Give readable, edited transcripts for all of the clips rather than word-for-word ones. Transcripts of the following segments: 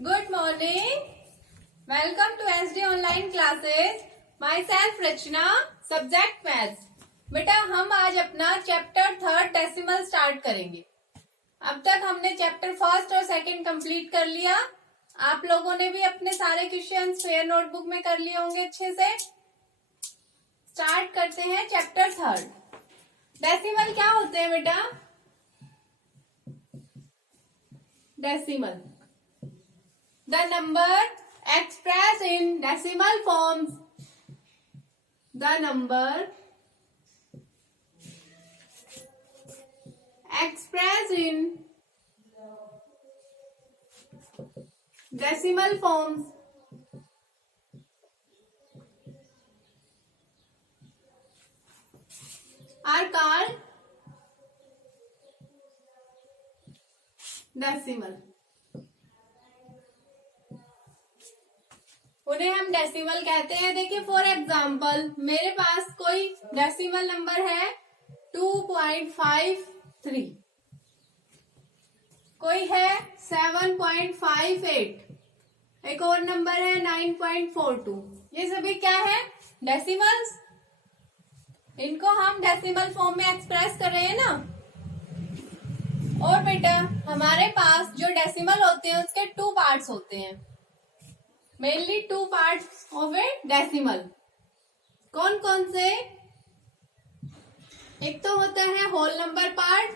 Good morning. Welcome to SD online classes. Myself Rachna, subject maths. बेटा हम आज अपना चैप्टर 3 डेसिमल स्टार्ट करेंगे। अब तक हमने चैप्टर 1 और 2 कंप्लीट कर लिया। आप लोगों ने भी अपने सारे क्वेश्चंस फेयर नोटबुक में कर लिए होंगे अच्छे से। स्टार्ट करते हैं चैप्टर 3। डेसिमल क्या होते हैं बेटा? Decimal, the number expressed in decimal forms. The number expressed in decimal forms are called decimal. उन्हें हम डेसिमल कहते हैं। देखिए फॉर एग्जाम्पल मेरे पास कोई डेसिमल नंबर है 2.53, कोई है 7.58, एक और नंबर है 9.42। ये सभी क्या है? डेसिमल्स। इनको हम डेसिमल फॉर्म में एक्सप्रेस कर रहे हैं ना। और बेटा हमारे पास जो डेसिमल होते हैं उसके 2 पार्ट्स होते हैं। Mainly 2 parts of A decimal. कौन कौन से? एक तो होता है होल नंबर पार्ट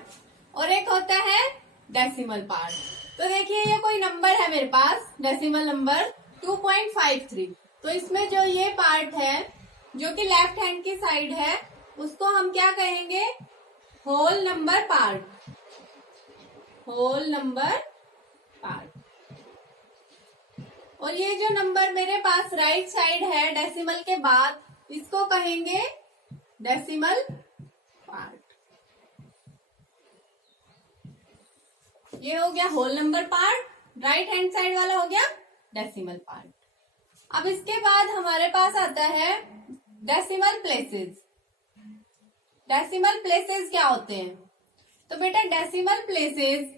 और एक होता है डेसिमल पार्ट। तो देखिए ये कोई नंबर है मेरे पास, डेसिमल नंबर 2.53। तो इसमें जो ये पार्ट है जो कि लेफ्ट हैंड की साइड है उसको हम क्या कहेंगे? Whole number part. Whole number part. और ये जो नंबर मेरे पास राइट साइड है डेसिमल के बाद, इसको कहेंगे डेसिमल पार्ट। ये हो गया whole number part, right hand side वाला हो गया डेसिमल पार्ट। अब इसके बाद हमारे पास आता है डेसिमल प्लेसेस। डेसिमल प्लेसेस क्या होते हैं? तो बेटा डेसिमल प्लेसेस,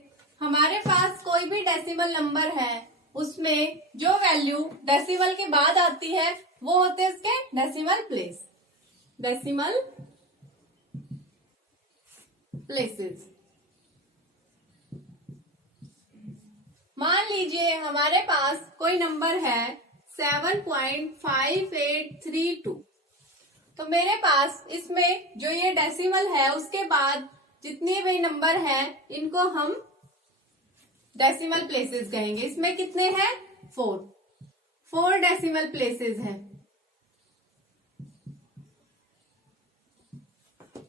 हमारे पास कोई भी डेसिमल नंबर है उसमें जो वैल्यू डेसिमल के बाद आती है वो होते हैं उसके डेसिमल प्लेस। Decimal places. मान लीजिए हमारे पास कोई नंबर है 7.5832। तो मेरे पास इसमें जो ये डेसिमल है उसके बाद जितने भी नंबर हैं इनको हम डेसिमल प्लेसेस कहेंगे। इसमें कितने हैं? 4 डेसिमल प्लेसेस हैं।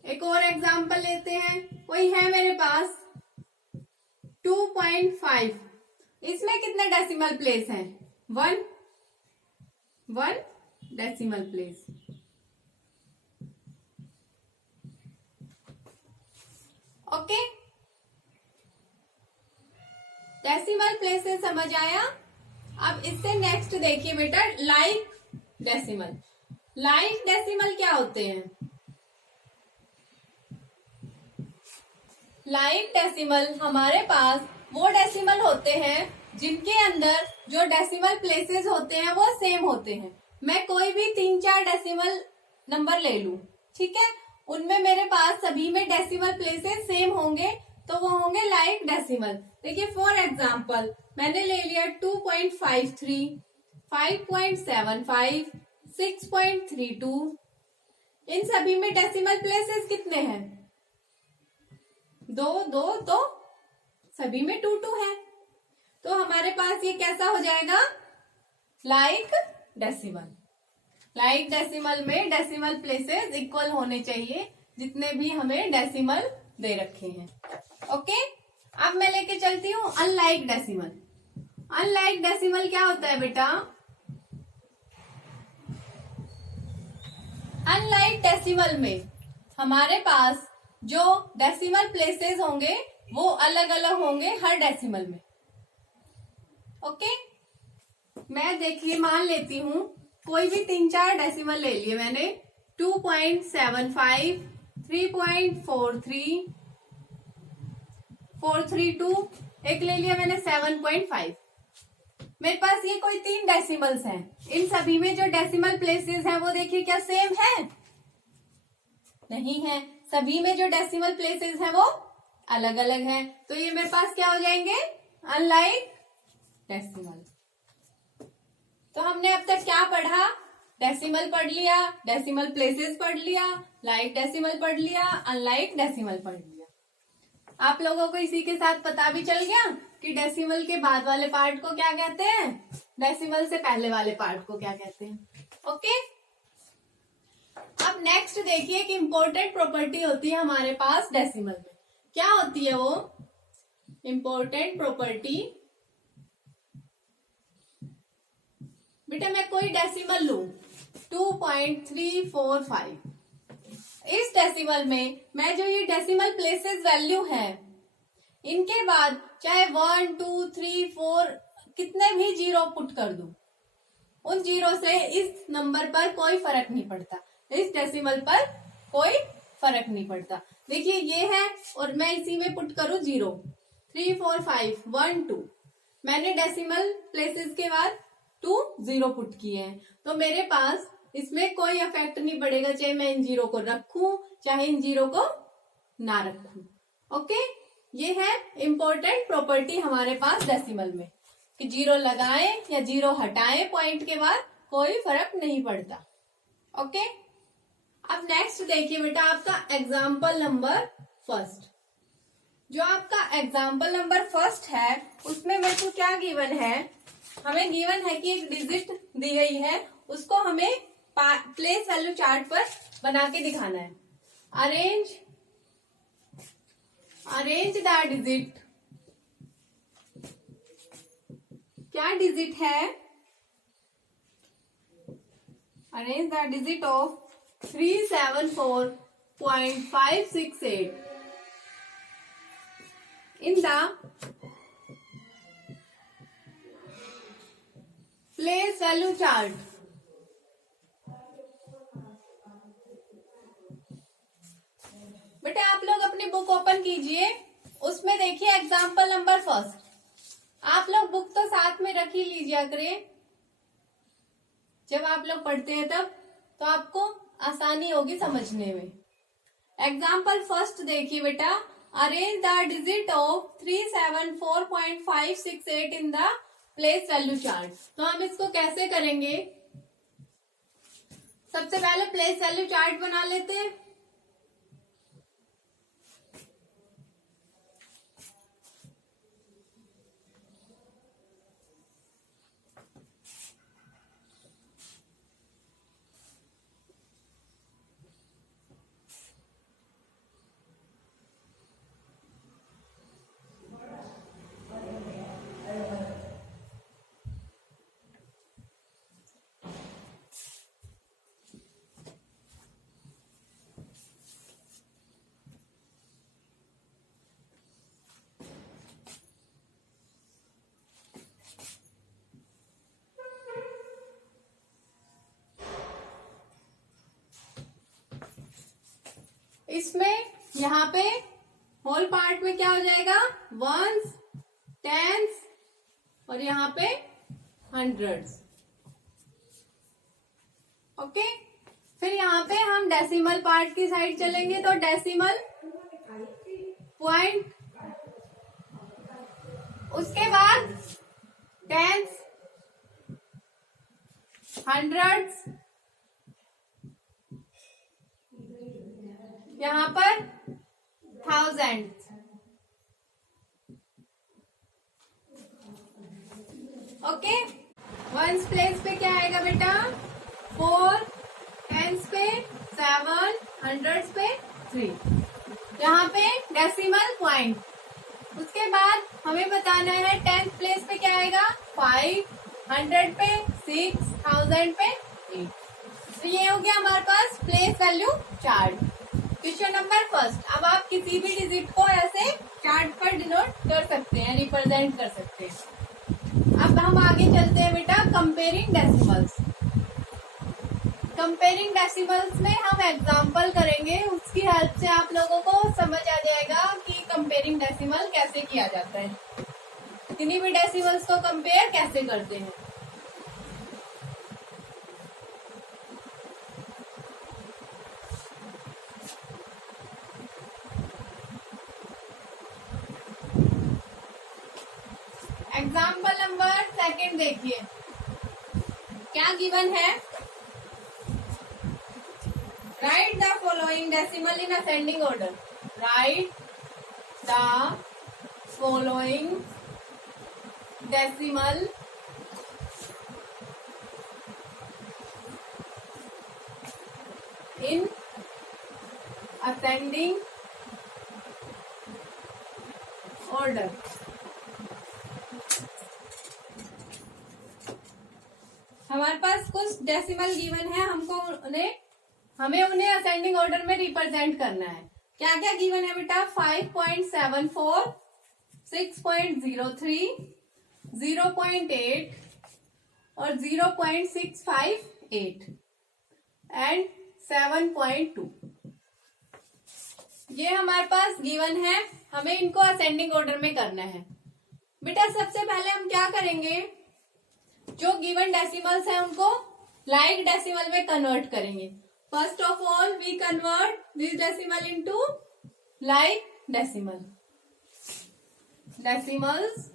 एक और एग्जांपल लेते हैं। कोई है मेरे पास 2.5। इसमें कितने डेसिमल प्लेस हैं? 1 decimal place. Okay, decimal places समझ आया। अब इससे नेक्स्ट देखिए बेटा लाइक डेसिमल। लाइक डेसिमल क्या होते हैं? लाइक डेसिमल हमारे पास वो डेसिमल होते हैं जिनके अंदर जो डेसिमल प्लेसेस होते हैं वो सेम होते हैं। मैं कोई भी 3-4 डेसिमल नंबर ले लूं, ठीक है, उनमें मेरे पास सभी में डेसिमल प्लेसेस सेम होंगे तो वो होंगे लाइक डेसिमल। देखिए फॉर एग्जाम्पल मैंने ले लिया 2.53, 5.75, 6.32। इन सभी में डेसिमल प्लेसेस कितने हैं? 2 तो सभी में 2 है। तो हमारे पास ये कैसा हो जाएगा? Like decimal. लाइक डेसिमल में डेसिमल प्लेसेस इक्वल होने चाहिए जितने भी हमें डेसिमल दे रखे हैं। ओके, अब मैं लेके चलती हूँ अनलाइक डेसिमल। अनलाइक डेसिमल क्या होता है बेटा? अनलाइक डेसिमल में हमारे पास जो डेसिमल प्लेसेस होंगे वो अलग अलग होंगे हर डेसिमल में। ओके, मैं देखिए मान लेती हूँ कोई भी 3-4 डेसिमल ले लिए मैंने। 2.75, 3.43, 432, एक ले लिया मैंने 7.5। मेरे पास ये कोई 3 डेसिमल्स हैं, इन सभी में जो डेसिमल प्लेसेस हैं वो देखिए क्या सेम है? नहीं है, सभी में जो डेसिमल प्लेसेस हैं वो अलग अलग हैं, तो ये मेरे पास क्या हो जाएंगे? Unlike decimal. तो हमने अब तक क्या पढ़ा? डेसिमल पढ़ लिया, डेसिमल प्लेसेस पढ़ लिया, लाइक डेसिमल पढ़ लिया, अनलाइक डेसिमल पढ़ लिया। आप लोगों को इसी के साथ पता भी चल गया कि डेसिमल के बाद वाले पार्ट को क्या कहते हैं, डेसिमल से पहले वाले पार्ट को क्या कहते हैं। ओके, अब नेक्स्ट देखिए कि इंपॉर्टेंट प्रॉपर्टी होती है हमारे पास डेसिमल में। क्या होती है वो इंपॉर्टेंट प्रॉपर्टी? बेटा मैं कोई डेसिमल लूं 2.345, इस डेसिमल में मैं जो ये डेसिमल प्लेसेस वैल्यू है इनके बाद चाहे 1, 2, 3, 4 कितने भी जीरो पुट कर दूं, उन जीरो से इस नंबर पर कोई फर्क नहीं पड़ता, इस डेसिमल पर कोई फर्क नहीं पड़ता। देखिए ये है और मैं इसी में पुट करूं 0, 3, 4, 5, 1, 2, मैंने डेसिमल प्लेसेस के बाद 2 0 पुट किए हैं, तो मेरे पास इसमें कोई इफेक्ट नहीं पड़ेगा, चाहे मैं इन जीरो को रखूं चाहे इन जीरो को ना रखूं। ओके, ये है इंपॉर्टेंट प्रॉपर्टी हमारे पास डेसिमल में कि जीरो लगाएं या जीरो हटाएं पॉइंट के बाद कोई फर्क नहीं पड़ता। ओके, अब नेक्स्ट देखिए बेटा आपका एग्जाम्पल नंबर फर्स्ट। जो आपका एग्जाम्पल नंबर फर्स्ट है उसमें मेरे को क्या गिवन है? हमें गिवन है कि एक डिजिट दी गई है, उसको हमें प्लेस वैल्यू चार्ट पर बना के दिखाना है। अरेंज द डिजिट, क्या डिजिट है? Arrange the digit of 374.568 in the place value chart। बेटा आप लोग अपनी बुक ओपन कीजिए, उसमें देखिए एग्जाम्पल नंबर फर्स्ट। आप लोग बुक तो साथ में रख ही लीजिए करें, जब आप लोग पढ़ते हैं तब तो आपको आसानी होगी समझने में। एग्जाम्पल फर्स्ट देखिए बेटा, arrange the digit of 374.568 in the place value chart. तो हम इसको कैसे करेंगे? सबसे पहले प्लेस वैल्यू चार्ट बना लेते हैं। इसमें यहाँ पे होल पार्ट में क्या हो जाएगा? वंस, टेंस और यहाँ पे हंड्रेड्स। ओके, फिर यहाँ पे हम डेसिमल पार्ट की साइड चलेंगे तो डेसिमल पॉइंट, उसके बाद टेंस, हंड्रेड्स, यहाँ पर थाउजेंड। ओके, वंस प्लेस पे क्या आएगा बेटा? 4, टेंस पे 7, हंड्रेड्स पे 3, यहाँ पे डेसिमल पॉइंट। उसके बाद हमें बताना है टेंथ प्लेस पे क्या आएगा? 5, 100 पे 6, 1000 पे 8। तो ये हो गया हमारे पास place value chart. Question number first. अब आप किसी भी डिजिट को ऐसे चार्ट पर डिनोट कर सकते हैं, रिप्रेजेंट कर सकते हैं। अब हम आगे चलते हैं बेटा कंपेयरिंग डेसिमल्स। कंपेयरिंग डेसिमल्स में हम एग्जांपल करेंगे, उसकी हेल्प से आप लोगों को समझ आ जाएगा कि कंपेयरिंग डेसिमल कैसे किया जाता है। कितनी भी डेसिमल्स को कंपेयर कैसे करते हैं। एग्जाम्पल नंबर सेकंड देखिए, क्या गिवन है। Right the following decimal in ascending order. Right the following decimal in ascending order। हमारे पास कुछ डेसिमल गिवन है, हमें उन्हें असेंडिंग ऑर्डर में रिप्रेजेंट करना है। क्या क्या गिवन है बेटा? 5.74, 6.03, 0.8 और 0.658 एंड 7.2। ये हमारे पास गिवन है, हमें इनको असेंडिंग ऑर्डर में करना है। बेटा सबसे पहले हम क्या करेंगे, जो गिवन डेसिमल्स है उनको लाइक डेसिमल में कन्वर्ट करेंगे। First of all we convert this decimal into like decimal. Decimals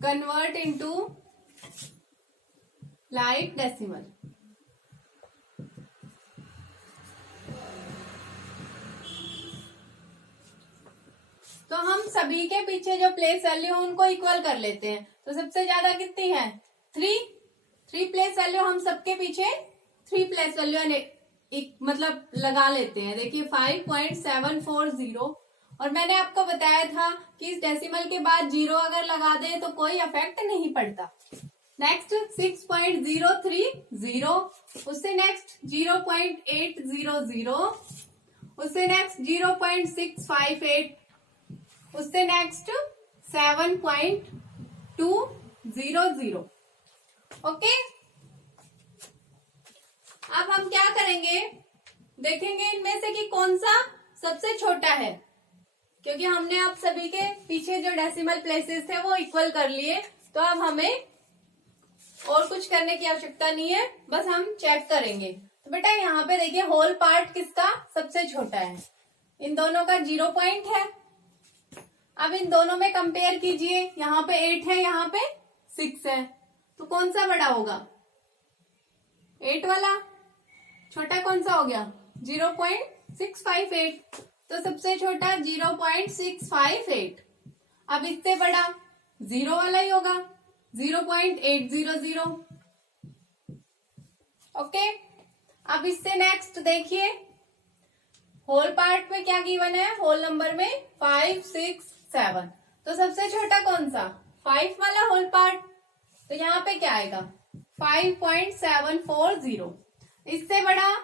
convert into like decimal. तो हम सभी के पीछे जो प्लेस वैल्यू है उनको इक्वल कर लेते हैं। तो सबसे ज्यादा कितनी है? 3 प्लेस वैल्यू, हम सबके पीछे 3 प्लेस वैल्यू मतलब लगा लेते हैं। देखिए 5.740, और मैंने आपको बताया था कि इस डेसिमल के बाद 0 अगर लगा दें तो कोई इफेक्ट नहीं पड़ता। नेक्स्ट 6.030, उससे नेक्स्ट 0.800, उससे नेक्स्ट 0.658, उससे नेक्स्ट 7.200। ओके, अब हम क्या करेंगे, देखेंगे इनमें से कि कौन सा सबसे छोटा है, क्योंकि हमने अब सभी के पीछे जो डेसिमल प्लेसेस थे वो इक्वल कर लिए। तो अब हमें और कुछ करने की आवश्यकता नहीं है, बस हम चेक करेंगे। तो बेटा यहाँ पे देखिए होल पार्ट किसका सबसे छोटा है, इन दोनों का 0 पॉइंट है। अब इन दोनों में कंपेयर कीजिए, यहाँ पे 8 है, यहाँ पे 6 है, तो कौन सा बड़ा होगा? 8 वाला। छोटा कौन सा हो गया? 0.658, तो सबसे छोटा 0.658। अब इससे बड़ा 0 वाला ही होगा, 0.800। ओके, अब इससे नेक्स्ट देखिए, होल पार्ट में क्या गिवन है, होल नंबर में 5, 6, 7, तो सबसे छोटा कौन सा? 5 वाला होल पार्ट। तो यहाँ पे क्या आएगा? 5.740। इससे बड़ा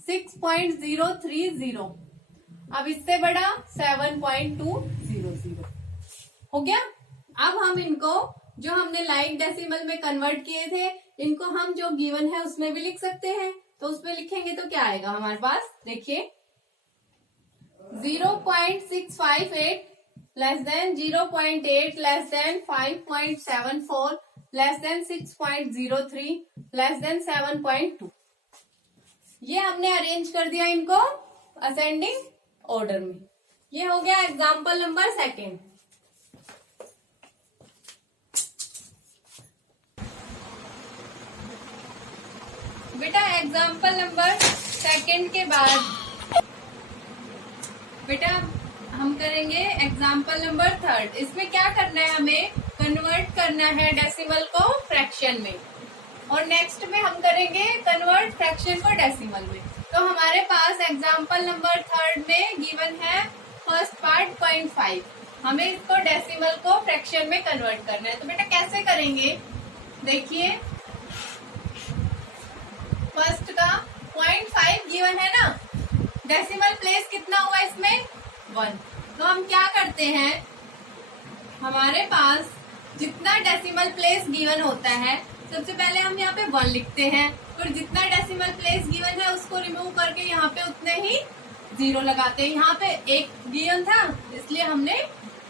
6.030, अब इससे बड़ा 7.200 हो गया। अब हम इनको जो हमने लाइक डेसिमल में कन्वर्ट किए थे, इनको हम जो गिवन है उसमें भी लिख सकते हैं। तो उसमें लिखेंगे तो क्या आएगा हमारे पास? देखिए 0.658 less than 0.8 less than 5.74 less than 6.03 less than 7.2। ये हमने अरेंज कर दिया इनको असेंडिंग ऑर्डर में। ये हो गया एग्जाम्पल नंबर सेकेंड। बेटा एग्जाम्पल नंबर सेकेंड के बाद बेटा हम करेंगे एग्जाम्पल नंबर थर्ड। इसमें क्या करना है, हमें कन्वर्ट करना है डेसिमल को फ्रैक्शन में, और नेक्स्ट में हम करेंगे कन्वर्ट फ्रैक्शन को डेसिमल में। तो हमारे पास एग्जाम्पल नंबर थर्ड में गिवन है फर्स्ट पार्ट 0.5, हमें इसको डेसिमल को फ्रैक्शन में कन्वर्ट करना है। तो बेटा कैसे करेंगे, देखिए फर्स्ट का 0.5 गिवन है ना, डेसिमल प्लेस कितना हुआ इसमें? 1। तो हम क्या करते हैं, हमारे पास जितना डेसिमल प्लेस गिवन होता है सबसे पहले हम यहाँ पे 1 लिखते हैं, फिर जितना डेसिमल प्लेस गिवन है उसको रिमूव करके यहाँ पे उतने ही 0 लगाते हैं। यहाँ पे 1 गिवन था इसलिए हमने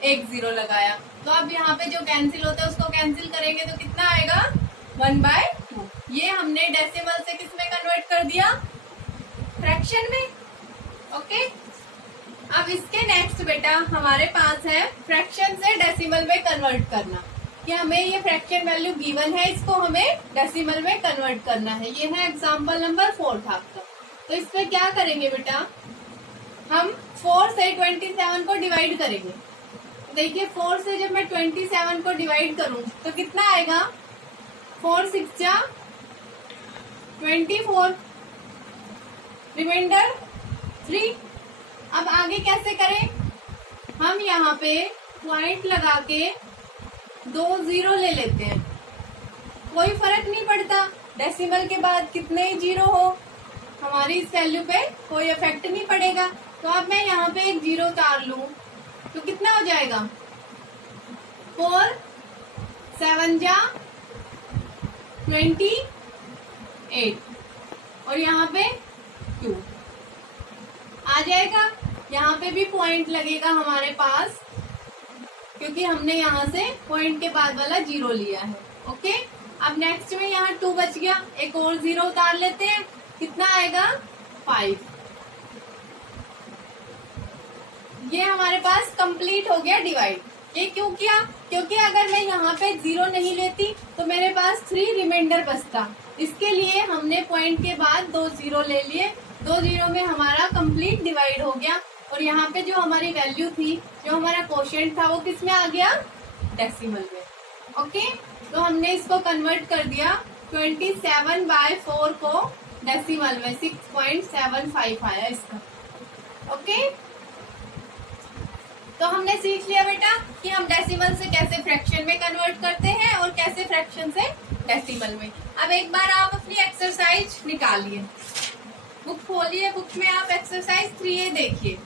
एक जीरो लगाया, तो अब यहाँ पे जो कैंसिल होता है उसको कैंसिल करेंगे तो कितना आएगा 1/2। ये हमने डेसिमल से किस में कन्वर्ट कर दिया, फ्रैक्शन में। ओके, अब इसके नेक्स्ट बेटा हमारे पास है फ्रैक्शन से डेसिमल में कन्वर्ट करना, कि हमें ये फ्रैक्शन वैल्यू गिवन है, इसको हमें डेसिमल में कन्वर्ट करना है। ये है एग्जांपल नंबर 4 था आपका। तो इसमें क्या करेंगे बेटा, हम 4 से 27 को डिवाइड करेंगे। देखिए 4 से जब मैं 27 को डिवाइड करूं तो कितना आएगा, 4 6 जा 24, रिमाइंडर 3। अब आगे कैसे करें, हम यहाँ पे पॉइंट लगा के 2 जीरो ले लेते हैं, कोई फर्क नहीं पड़ता डेसिमल के बाद कितने जीरो हो, हमारी इस वैल्यू पे कोई इफेक्ट नहीं पड़ेगा। तो अब मैं यहाँ पे एक जीरो उतार लूं तो कितना हो जाएगा, 4 7 जा 28, और यहाँ पे 2 आ जाएगा। यहाँ पे भी पॉइंट लगेगा हमारे पास, क्योंकि हमने यहाँ से पॉइंट के बाद वाला जीरो लिया है। ओके, अब नेक्स्ट में यहाँ 2 बच गया, एक और जीरो उतार लेते हैं, कितना आएगा 5। ये हमारे पास कंप्लीट हो गया डिवाइड। ये क्यों किया, क्योंकि अगर मैं यहाँ पे जीरो नहीं लेती तो मेरे पास 3 रिमाइंडर बचता, इसके लिए हमने पॉइंट के बाद 2 जीरो ले लिए, 2 जीरो में हमारा कंप्लीट डिवाइड हो गया। और यहाँ पे जो हमारी वैल्यू थी, जो हमारा क्वोशिएंट था, वो किस में आ गया, डेसिमल में। ओके, तो हमने इसको कन्वर्ट कर दिया, 27/4 को डेसिमल में 6.75 आया इसका। ओके, तो हमने सीख लिया बेटा कि हम डेसिमल से कैसे फ्रैक्शन में कन्वर्ट करते हैं और कैसे फ्रैक्शन से डेसिमल में। अब एक बार आप अपनी एक्सरसाइज निकालिए, बुक खोलिए, बुक में आप एक्सरसाइज 3A देखिए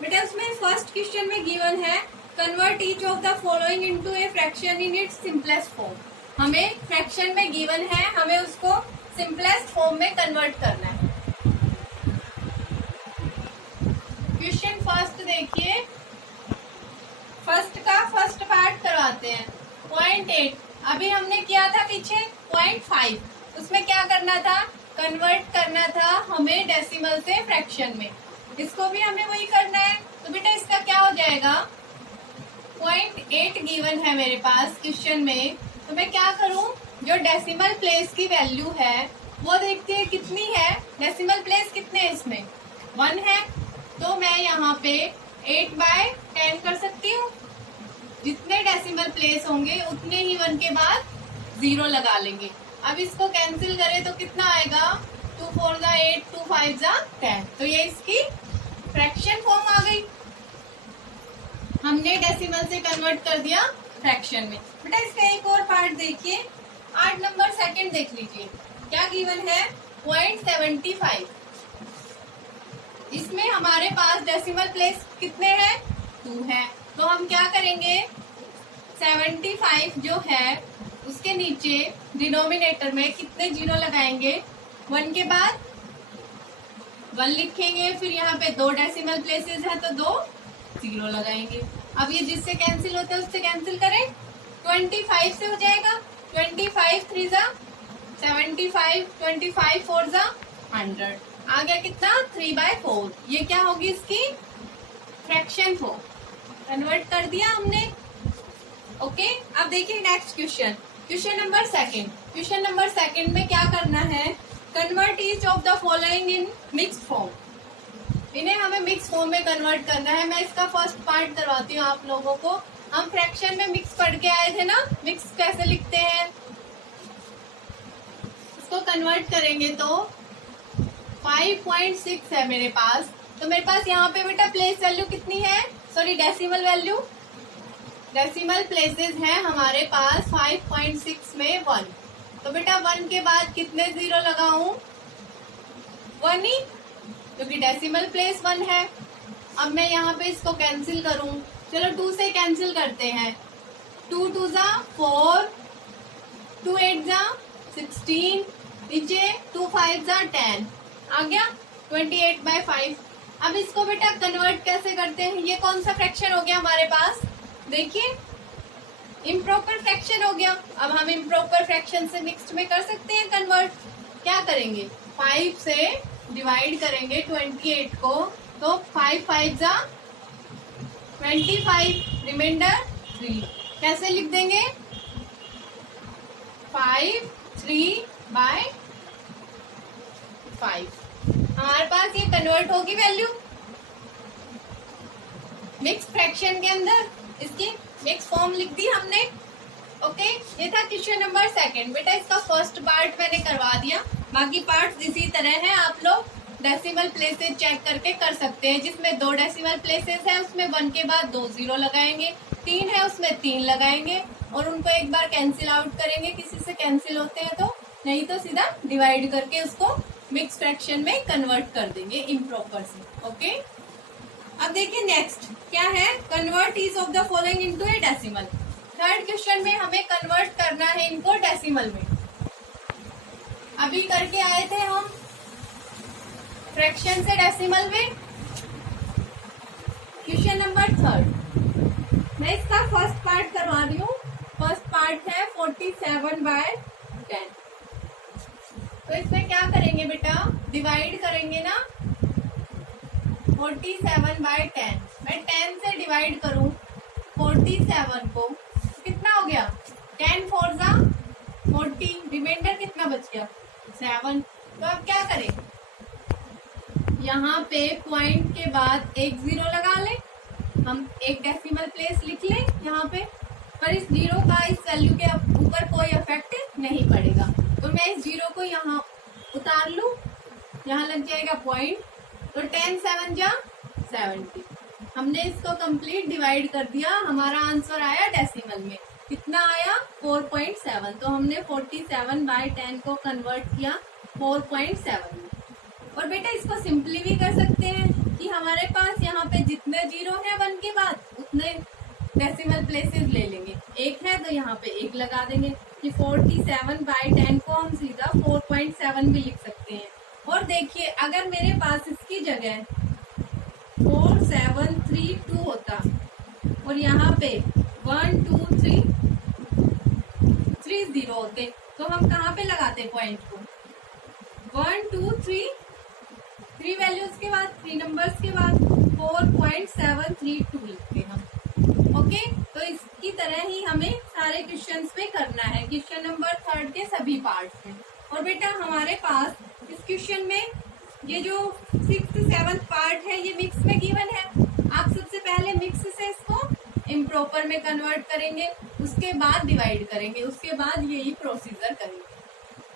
बेटा। उसमें फर्स्ट क्वेश्चन में गिवन है convert each of the following into a fraction in its simplest form. हमें फ्रैक्शन में गिवन है, हमें उसको सिंपलेस्ट फॉर्म में कन्वर्ट करना है। क्वेश्चन फर्स्ट देखिए, फर्स्ट का फर्स्ट पार्ट करवाते हैं। 0.8 अभी हमने किया था पीछे 0.5, उसमें क्या करना था, कन्वर्ट करना था हमें डेसिमल से फ्रैक्शन में। इसको भी हमें वही करना है। तो बेटा इसका क्या हो जाएगा, 0.8 गिवन है मेरे पास क्वेश्चन में, तो मैं क्या करूं, जो डेसिमल प्लेस की वैल्यू है वो देखते हैं कितनी है। डेसिमल प्लेस कितने हैं इसमें, 1 है, तो मैं यहाँ पे 8/10 कर सकती हूँ। जितने डेसिमल प्लेस होंगे उतने ही 1 के बाद जीरो लगा लेंगे। अब इसको कैंसिल करें तो कितना आएगा, 2 4 जा 8, 2 5 जा 10। तो ये इसकी फ्रैक्शन फॉर्म आ गई, हमने डेसिमल से कन्वर्ट कर दिया फ्रैक्शन में। बेटा इसका एक और पार्ट देखिए, 8 नंबर सेकंड देख लीजिए, क्या गिवन है 0.75। इसमें हमारे पास डेसिमल प्लेस कितने हैं, 2 है। तो हम क्या करेंगे, 75 जो है उसके नीचे डिनोमिनेटर में कितने जीरो लगाएंगे, 1 के बाद 1 लिखेंगे, फिर यहाँ पे 2 डेसिमल प्लेसेस है तो 2 जीरो लगाएंगे। अब ये जिससे कैंसिल होता है उससे कैंसिल करें, 25 से हो जाएगा, 25 3 जा 75, 25 4 जा 100, आ गया कितना 3/4। ये क्या होगी, इसकी फ्रैक्शन फॉर्म, कन्वर्ट कर दिया हमने। ओके, अब देखिए next question, question number second. Question number second में क्या करना है, convert each of the following in mixed form. इन्हें हमें मिक्स फॉर्म में कन्वर्ट करना है। मैं इसका फर्स्ट पार्ट करवाती हूँ आप लोगों को। हम फ्रैक्शन में मिक्स पढ़ के आए थे ना, मिक्स कैसे लिखते हैं, इसको कन्वर्ट करेंगे तो 5.6 है मेरे पास। तो मेरे पास यहाँ पे बेटा प्लेस वैल्यू कितनी है, sorry decimal value, decimal places हैं हमारे पास 5.6 में 1। तो बेटा 1 के बाद कितने जीरो लगाऊं, 1 ही, क्योंकि डेसिमल प्लेस 1 है। अब मैं यहाँ पे इसको कैंसिल करूं, चलो 2 से कैंसिल करते हैं, 2 2 जा 4, 2 8 जा 16, नीचे 2 5 जा 10, आ गया 28/5। अब इसको बेटा कन्वर्ट कैसे करते हैं, ये कौन सा फ्रैक्शन हो गया हमारे पास, देखिए इम्प्रॉपर फ्रैक्शन हो गया। अब हम इम्प्रॉपर फ्रैक्शन से मिक्स्ड में कर सकते हैं कन्वर्ट। क्या करेंगे, 5 से डिवाइड करेंगे 28 को, तो 5 5 जा 25, रिमाइंडर 3। कैसे लिख देंगे, 5 3/5। हमारे पास ये कन्वर्ट होगी वैल्यू मिक्स फ्रैक्शन के अंदर, इसकी मिक्स फॉर्म लिख दी हमने। ओके, ये था क्वेश्चन नंबर 2। बेटा इसका फर्स्ट पार्ट मैंने करवा दिया, बाकी पार्ट्स इसी तरह है। आप लोग डेसिमल प्लेसेस चेक करके कर सकते हैं। जिसमें 2 डेसिमल प्लेसेस है उसमें 1 के बाद 2 0 लगाएंगे, 3 है उसमें 3 लगाएंगे और उनको एक बार कैंसिल आउट करेंगे, किसी से कैंसिल होते हैं तो, नहीं तो सीधा डिवाइड करके उसको मिक्स फ्रैक्शन में कन्वर्ट कर देंगे इम्प्रॉपर से। ओके, अब देखिए नेक्स्ट क्या है, convert each of the following into A decimal. Third question में हमें कन्वर्ट करना है इनको डेसिमल में। अभी करके आए थे हम फ्रैक्शन से डेसिमल में। क्वेश्चन नंबर 3 मैं इसका फर्स्ट पार्ट करवा रही हूँ। फर्स्ट पार्ट है 47/10। तो इसमें क्या करेंगे बेटा, डिवाइड करेंगे ना 47/10। मैं 10 से डिवाइड करूं 47 को, कितना हो गया, 10 4 जा 40, रिमाइंडर कितना बच गया 7। तो अब क्या करें, यहाँ पे पॉइंट के बाद एक 0 लगा ले, हम एक डेसिमल प्लेस लिख लें यहाँ पे, पर इस 0 का इस वैल्यू के ऊपर कोई इफेक्ट नहीं पड़ेगा। तो मैं इस 0 को यहाँ उतार लूं, यहाँ लग जाएगा पॉइंट, तो 10 7 जा 70। हमने इसको कंप्लीट डिवाइड कर दिया, हमारा आंसर आया डेसिमल में, कितना आया 4.7। तो हमने 47/10 को कन्वर्ट किया 4.7 में। और बेटा इसको सिंपली भी कर सकते हैं कि हमारे पास यहाँ पे जितने 0 है 1 के बाद उतने डेसिमल प्लेसेस ले लेंगे। 1 है तो यहाँ पे 1 लगा देंगे कि 47/10 को हम सीधा 4.7 भी लिख सकते हैं। और देखिए अगर मेरे पास इसकी जगह 4732 होता और यहाँ पे 1 2 3 3 0 होते, तो हम कहाँ पे लगाते पॉइंट को, 1 2 3 वैल्यूज के बाद 3 नंबर्स के बाद 4.732 लिखते हम। ओके, तो इसकी तरह ही हमें सारे क्वेश्चंस पे करना है, क्वेश्चन नंबर 3 के सभी पार्ट्स में। और बेटा हमारे पास इस क्वेश्चन में ये जो 6th 7th पार्ट है ये मिक्स में गिवन है। आप सबसे पहले मिक्स से इसको इम्प्रॉपर में कन्वर्ट करेंगे, उसके बाद डिवाइड करेंगे, उसके बाद यही प्रोसीजर करेंगे।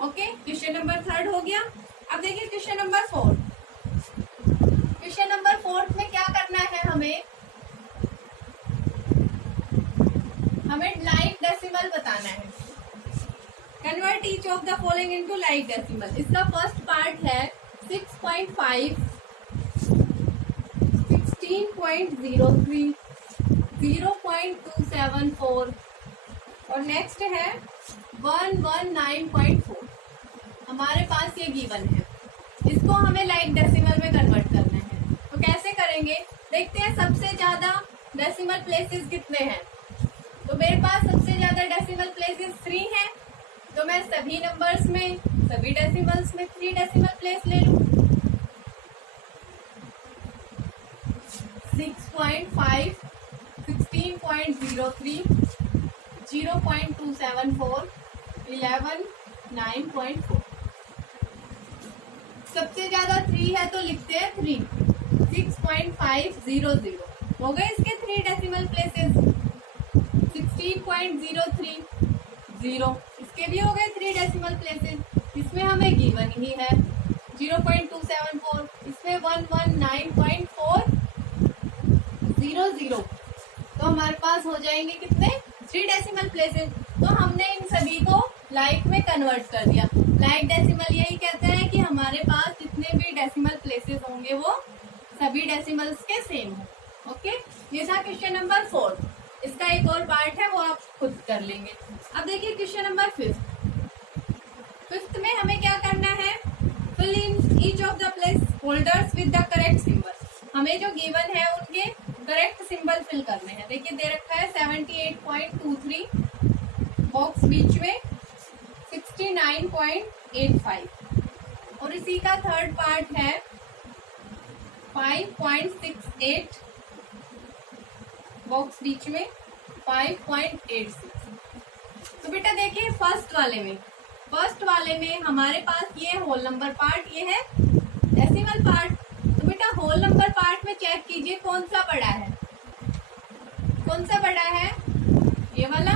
ओके, क्वेश्चन नंबर 3 हो गया। अब देखिए क्वेश्चन नंबर 4। क्वेश्चन नंबर 4 में क्या करना है, हमें लाइक डेसिमल बताना है। Convert each of the following into like decimal. इसका फर्स्ट पार्ट है 6.5, 16.03, 0.274 और नेक्स्ट है 119.4। हमारे पास ये गिवन है, इसको हमें लाइक डेसिमल में कन्वर्ट करना है। तो कैसे करेंगे, देखते हैं सबसे ज्यादा डेसिमल प्लेसेस कितने हैं। तो मेरे पास सबसे ज्यादा डेसिमल प्लेसेस 3 हैं, तो मैं सभी नंबर्स में सभी डेसिमल्स में 3 डेसिमल प्लेस ले लूं। 6.5, 16.03, 0.274, 11, 9.4। सबसे ज्यादा 3 है तो लिखते हैं 3, 6.500 हो गए इसके 3 डेसिमल प्लेसेस। 16.03, 0 इसके भी हो गए 3 डेसिमल प्लेसेस। इसमें हमें गिवन ही है 0.274, इसमें 119.400। तो हमारे पास हो जाएंगे कितने 3 डेसिमल प्लेसेस। तो हमने इन सभी को लाइक में कन्वर्ट कर दिया। लाइक डेसिमल यही कहते हैं कि हमारे पास जितने भी डेसिमल प्लेसेस होंगे वो सभी डेसिमल्स के सेम हो। ओके, ये था क्वेश्चन नंबर 4। इसका एक और पार्ट है वो आप खुद कर लेंगे। अब देखिए क्वेश्चन नंबर 5 में हमें क्या करना है, fill in each of the place holders with the correct symbol. हमें जो गिवन है उनके करेक्ट सिंबल फिल करने हैं। देखिए दे रखा है 78.23, बॉक्स बीच में 69.85, और इसी का थर्ड पार्ट है 5.68, बॉक्स बीच में 5.86। तो बेटा देखिए फर्स्ट वाले में हमारे पास ये होल नंबर पार्ट, ये है डेसिमल पार्ट। तो बेटा होल नंबर पार्ट में चेक कीजिए कौन सा बड़ा है, ये वाला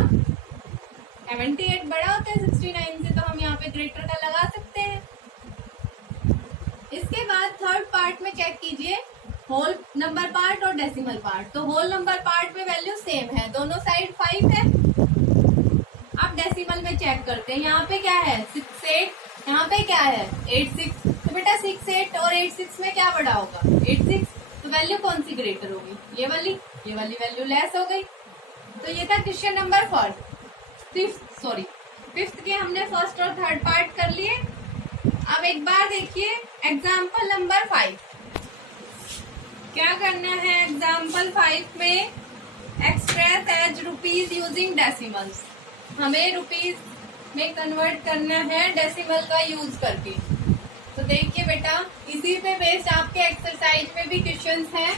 78 बड़ा होता है 69 से, तो हम यहाँ पे ग्रेटर का लगा सकते हैं। इसके बाद थर्ड पार्ट में चेक कीजिए होल नंबर पार्ट और डेसिमल पार्ट। तो होल नंबर पार्ट में वैल्यू सेम है, दोनों साइड 5 है। अब डेसिमल में चेक करते हैं, यहाँ पे क्या है 68, यहाँ पे क्या है 86। तो बेटा 68 और 86 में क्या बड़ा होगा 86, तो वैल्यू कौन सी ग्रेटर होगी, ये वाली वैल्यू लेस हो गई। तो ये था क्वेश्चन नंबर फिफ्थ के हमने फर्स्ट और थर्ड पार्ट कर लिए। अब एक बार देखिए एग्जाम्पल नंबर 5 क्या करना है। एग्जाम्पल 5 में express as rupees using decimals, हमें रुपीज में कन्वर्ट करना है डेसिमल का यूज करके। तो देखिए बेटा इसी पे बेस्ड आपके एक्सरसाइज में भी क्वेश्चंस हैं,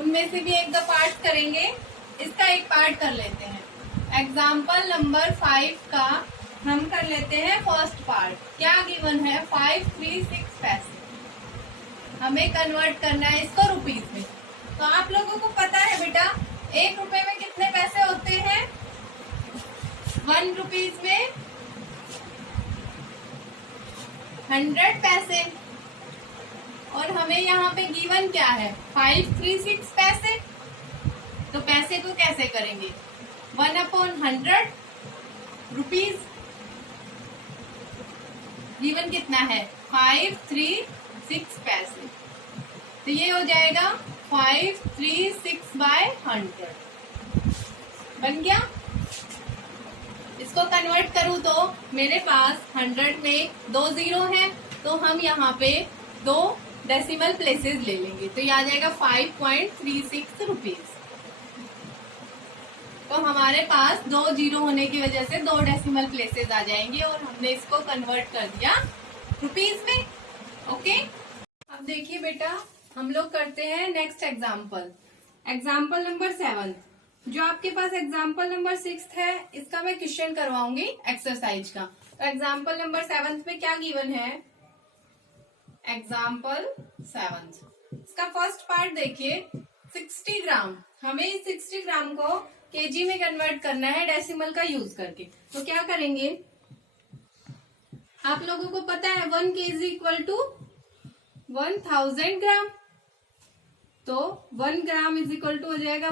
उनमें से भी एक दो पार्ट करेंगे। इसका एक पार्ट कर लेते हैं। एग्जाम्पल नंबर 5 का हम कर लेते हैं फर्स्ट पार्ट। क्या गिवन है 536 पैसे, हमें कन्वर्ट करना है इसको रुपीज में। तो आप लोगों को पता है बेटा 1 रुपए में कितने पैसे होते हैं, 1 रुपीज में 100 पैसे, और हमें यहाँ पे गिवन क्या है 536 पैसे। तो पैसे को कैसे करेंगे 1/100 रुपीज, गिवन कितना है 536 पैसे, तो ये हो जाएगा 536/100 बन गया। इसको कन्वर्ट करूं तो मेरे पास 100 में 2 जीरो है, तो हम यहाँ पे 2 डेसिमल प्लेसेस ले लेंगे, तो ये आ जाएगा 5.36 रुपीज। तो हमारे पास 2 जीरो होने की वजह से 2 डेसिमल प्लेसेस आ जाएंगे, और हमने इसको कन्वर्ट कर दिया रुपीज में। ओके, अब देखिए बेटा हम लोग करते हैं नेक्स्ट एग्जाम्पल नंबर 7। जो आपके पास एग्जाम्पल नंबर 6 है इसका मैं क्वेश्चन करवाऊंगी एक्सरसाइज का। तो एग्जाम्पल नंबर 7 में क्या गिवन है, एग्जाम्पल 7 इसका फर्स्ट पार्ट देखिए 60 ग्राम, हमें इस 60 ग्राम को केजी में कन्वर्ट करना है डेसिमल का यूज करके। तो क्या करेंगे, आप लोगों को पता है 1 केजी इक्वल टू 1000 ग्राम, तो 1 ग्राम इज इक्वल टू हो जाएगा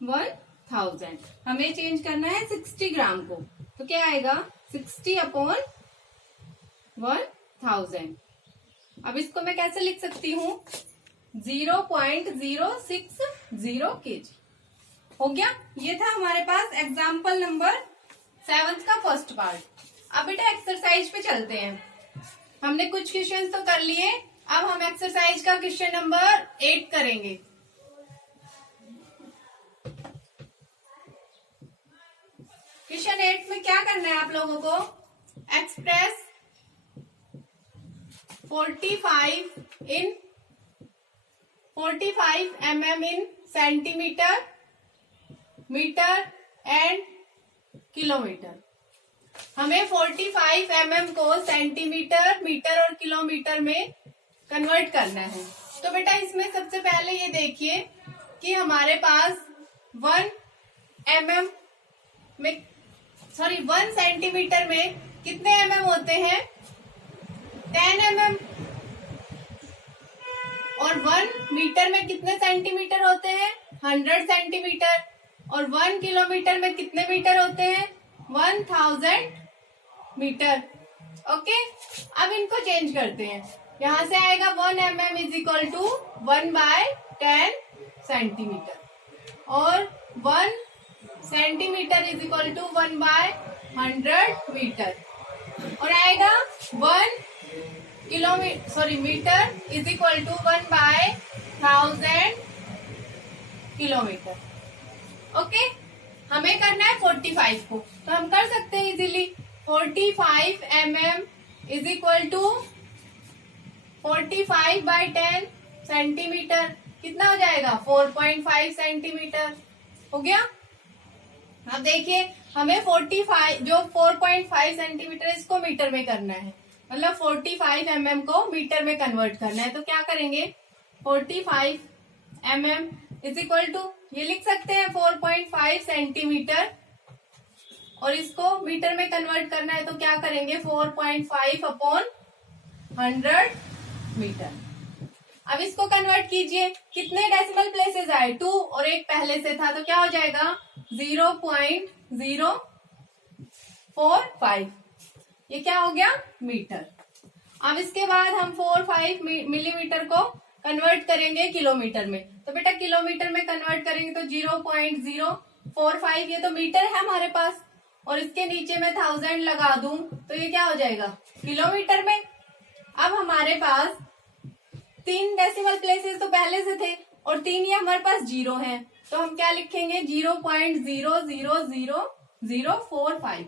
1/1000। हमें चेंज करना है 60 ग्राम को, तो क्या आएगा 60/1000। अब इसको मैं कैसे लिख सकती हूँ 0.060 केजी हो गया। ये था हमारे पास एग्जाम्पल नंबर 7 का फर्स्ट पार्ट। अब बेटा एक्सरसाइज पे चलते हैं। हमने कुछ क्वेश्चन तो कर लिए, अब हम एक्सरसाइज का क्वेश्चन नंबर 8 करेंगे। क्वेश्चन 8 में क्या करना है आप लोगों को, express 45 mm in centimetre, metre and kilometre. हमें 45 mm को सेंटीमीटर, मीटर और किलोमीटर में कन्वर्ट करना है। तो बेटा इसमें सबसे पहले ये देखिए कि हमारे पास 1 सेंटीमीटर में कितने mm होते हैं 10 mm, और 1 मीटर में कितने सेंटीमीटर होते हैं 100 सेंटीमीटर, और 1 किलोमीटर में कितने मीटर होते हैं 1000 मीटर। ओके, अब इनको चेंज करते हैं। यहां से आएगा 1 mm is equal to 1/10 centimetre, और 1 सेंटीमीटर इज इक्वल टू 1/100 मीटर, और आएगा 1 metre is equal to 1/1000 kilometre. Okay, हमें करना है 45 को, तो हम कर सकते हैं easily. 45 mm is equal to 45/10 centimetre. कितना हो जाएगा? 4.5 सेंटीमीटर हो गया। अब देखिए, हमें 45 जो 4.5 सेंटीमीटर इसको मीटर में करना है, मतलब 45 mm को मीटर में कन्वर्ट करना है। तो क्या करेंगे? 45 mm इज इक्वल टू, ये लिख सकते हैं 4.5 सेंटीमीटर, और इसको मीटर में कन्वर्ट करना है तो क्या करेंगे? 4.5/100 मीटर। अब इसको कन्वर्ट कीजिए, कितने डेसिमल प्लेसेस आए? 2, और एक पहले से था, तो क्या हो जाएगा? 0.045। ये क्या हो गया? मीटर। अब इसके बाद हम 45 मिलीमीटर को कन्वर्ट करेंगे किलोमीटर में। तो बेटा किलोमीटर में कन्वर्ट करेंगे तो 0.045, ये तो मीटर है हमारे पास, और इसके नीचे में 1000 लगा दूं तो ये क्या हो जाएगा? किलोमीटर में। अब हमारे पास 3 डेसिमल प्लेसेस तो पहले से थे, और 3 ये हमारे पास 0 है, तो हम क्या लिखेंगे? 0.00045,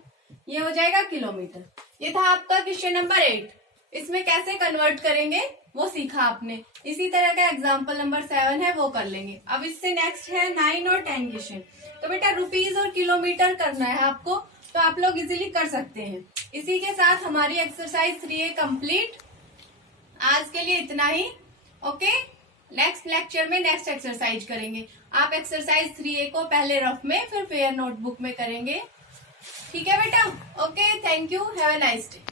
ये हो जाएगा किलोमीटर। ये था आपका क्वेश्चन नंबर 8। इसमें कैसे कन्वर्ट करेंगे वो सीखा आपने। इसी तरह का एग्जाम्पल नंबर 7 है, वो कर लेंगे। अब इससे नेक्स्ट है 9 और 10 क्वेश्चन। तो बेटा रुपीज और किलोमीटर करना है आपको, तो आप लोग इजीली कर सकते हैं। इसी के साथ हमारी एक्सरसाइज 3A कंप्लीट। आज के लिए इतना ही। ओके, नेक्स्ट लेक्चर में नेक्स्ट एक्सरसाइज करेंगे। आप एक्सरसाइज 3A को पहले रफ में, फिर फेयर नोटबुक में करेंगे। ठीक है बेटा? Okay, thank you, have a nice day.